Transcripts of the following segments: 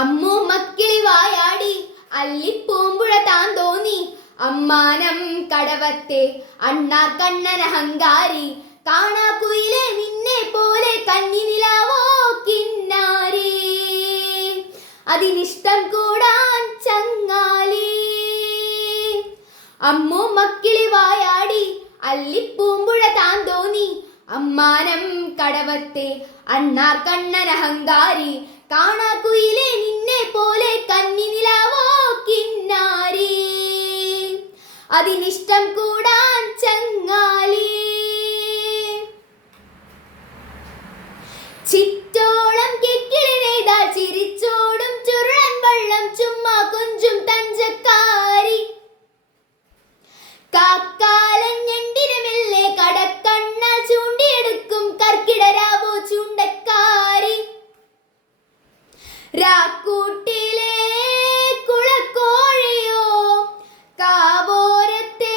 അമ്മു മക്കിളി വായാടി അല്ലിപ്പൂമ്പുഴ താൻ തോന്നി അമ്മാനം കടവത്തെ അണ്ണാർ കണ്ണൻ അഹങ്കാരി കാണാക്കുയിലെ നിന്നെ പോലെ കന്നി നിലാവോ കിന്നാരി അതിനിഷ്ടം കൂടാൻ ചങ്ങാലി. അമ്മു മക്കിളി വായാടി അല്ലിപ്പൂമ്പുഴ താൻ തോന്നി അമ്മാനം കടവത്തെ അണ്ണാർ കണ്ണൻ അഹങ്കാരി കാണാക്കുയിലെ നിന്നെ പോലെ കന്നി നിലാവോ കിന്നാരി അതിനിഷ്ടം കൂടാൻ ചങ്ങാലി. ചിറ്റോളം കിക്കിളി നെയ്താൽ ചിരിച്ചോടും ചുരുളൻ വള്ളം ചുമ്മാ കൊഞ്ചും തഞ്ചക്കാരി കാക്കാലൻ ഞെണ്ടിരമെല്ലെ കടക്കണ്ണാൽ ചൂണ്ടിയെടുക്കും കർക്കിടരാവോ ചൂണ്ടക്കാരി രാക്കൂട്ടിലെ കുളക്കോഴിയോ കാവോരത്തെ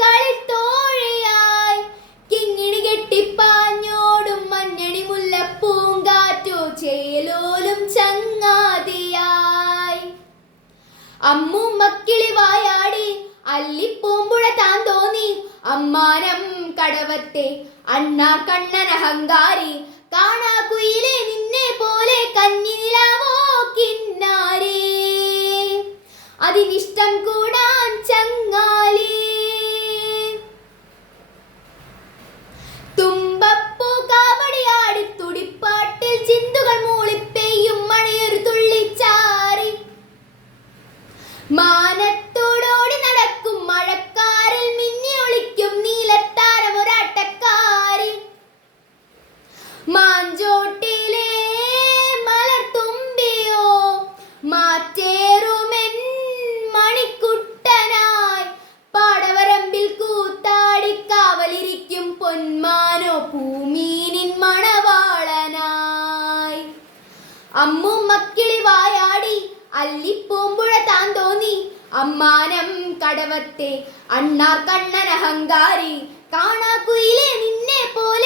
കളിത്തോഴിയായി കിങ്ങിണി കെട്ടിപ്പാഞ്ഞോടും മഞ്ഞണി മുല്ലപ്പൂങ്കാറ്റോ ചേലോലും ചങ്ങാതിയായി. അമ്മു മക്കിളി വായാടി അല്ലിപ്പൂമ്പുഴ താൻ തോന്നി അമ്മാനം കടവത്തെ അണ്ണാർ കണ്ണൻ അഹങ്കാരി കാണാക്കുയിലെ നിന്നെ പോലെ കന്നി നിലാവോ കിന്നാരി അതിനിഷ്ടം കൂടാൻ ചങ്ങാലി. തുമ്പപ്പൂ കാവടിയാടി തുടിപ്പാട്ടിൽ ചിന്തുകൾ മൂളിപ്പെയ്യും മണിയൊരു തുള്ളിച്ചാറി മാനത്തോടോടി നടക്കും മഴക്കാരിൽ മിന്നി ഒളിക്കും നീലത്താരമൊരാട്ടക്കാരി മാഞ്ചോട്ടിലെ മലർത്തുമ്പിയോ മാറ്റേറുമെൻ മണിക്കുട്ടനായി പാടവരമ്പിൽ കൂത്താടി കാവലിരിക്കും പൊന്മാനോ പൂമീനിൻ മണവാളനായി. അമ്മു മക്കിളി വായാടി അല്ലിപ്പൂമ്പുഴ താൻ തോന്നി അമ്മാനം കടവത്തെ അണ്ണാർ കണ്ണൻ അഹങ്കാരി കാണാക്കുയിലെ നിന്നെ പോലെ